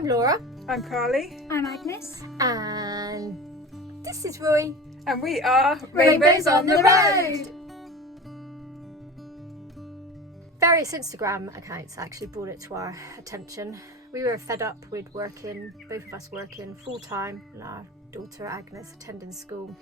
I'm Laura. I'm Carly. I'm Agnes. And this is Roy. And we are Rainbows on the Road. Various Instagram accounts actually brought it to our attention. We were fed up with working, both of us working full-time and our daughter Agnes attending school.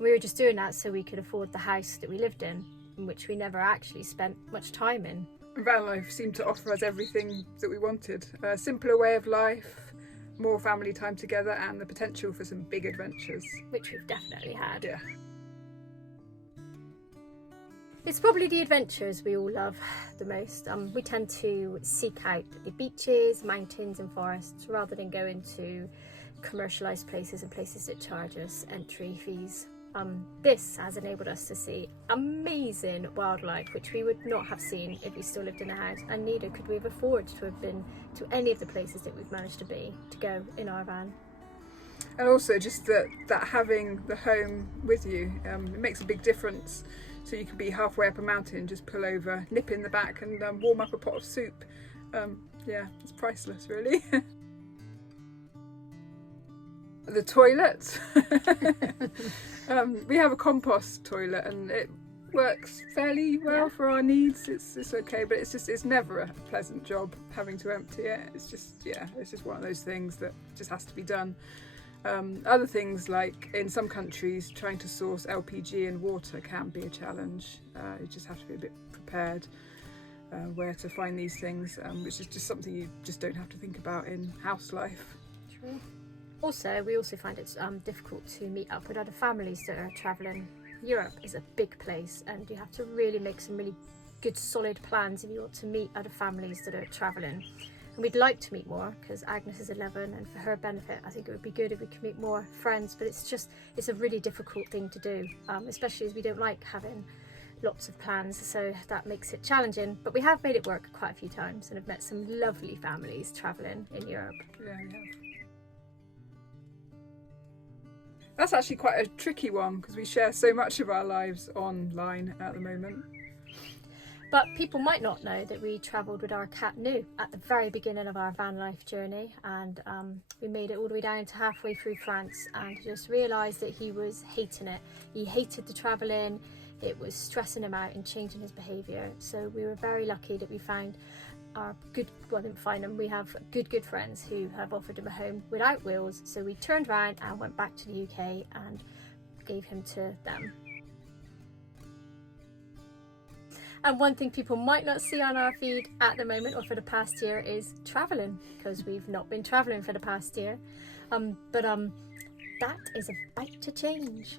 We were just doing that so we could afford the house that we lived in which we never actually spent much time in. Van life seemed to offer us everything that we wanted. A simpler way of life, more family time together, and the potential for some big adventures. Which we've definitely had. Yeah. It's probably the adventures we all love the most. We tend to seek out the beaches, mountains and forests rather than go into commercialised places and places that charge us entry fees. This has enabled us to see amazing wildlife which we would not have seen if we still lived in a house, and neither could we have afforded to have been to any of the places that we've managed to go in our van. And also just that having the home with you, it makes a big difference. So you can be halfway up a mountain, just pull over, nip in the back and warm up a pot of soup. Yeah, it's priceless really. The toilet. We have a compost toilet and it works fairly well for our needs. It's okay, but it's never a pleasant job having to empty it. It's just one of those things that just has to be done. Other things, like in some countries trying to source LPG and water can be a challenge. You just have to be a bit prepared where to find these things, which is just something you just don't have to think about in house life. True. Also, we also find it's difficult to meet up with other families that are travelling. Europe is a big place and you have to really make some really good solid plans if you want to meet other families that are travelling. And we'd like to meet more because Agnes is 11 and for her benefit I think it would be good if we could meet more friends, but it's a really difficult thing to do, especially as we don't like having lots of plans, so that makes it challenging, but we have made it work quite a few times and have met some lovely families travelling in Europe. Yeah, we have. That's actually quite a tricky one because we share so much of our lives online at the moment. But people might not know that we travelled with our cat Nu at the very beginning of our van life journey, and we made it all the way down to halfway through France and just realised that he was hating it. He hated the travelling, it was stressing him out and changing his behaviour. So we were very lucky that we found we have good friends who have offered him a home without wheels, so we turned around and went back to the UK and gave him to them. And one thing people might not see on our feed at the moment or for the past year is travelling, because we've not been travelling for the past year, but that is about to change.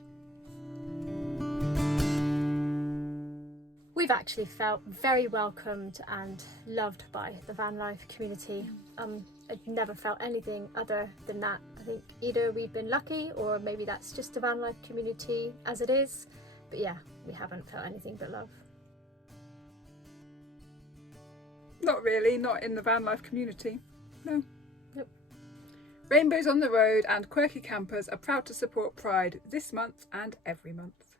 We've actually felt very welcomed and loved by the van life community. I've never felt anything other than that. I think either we've been lucky or maybe that's just the van life community as it is. But yeah, we haven't felt anything but love. Not really, not in the van life community. No. Nope. Rainbows on the Road and Quirky Campers are proud to support Pride this month and every month.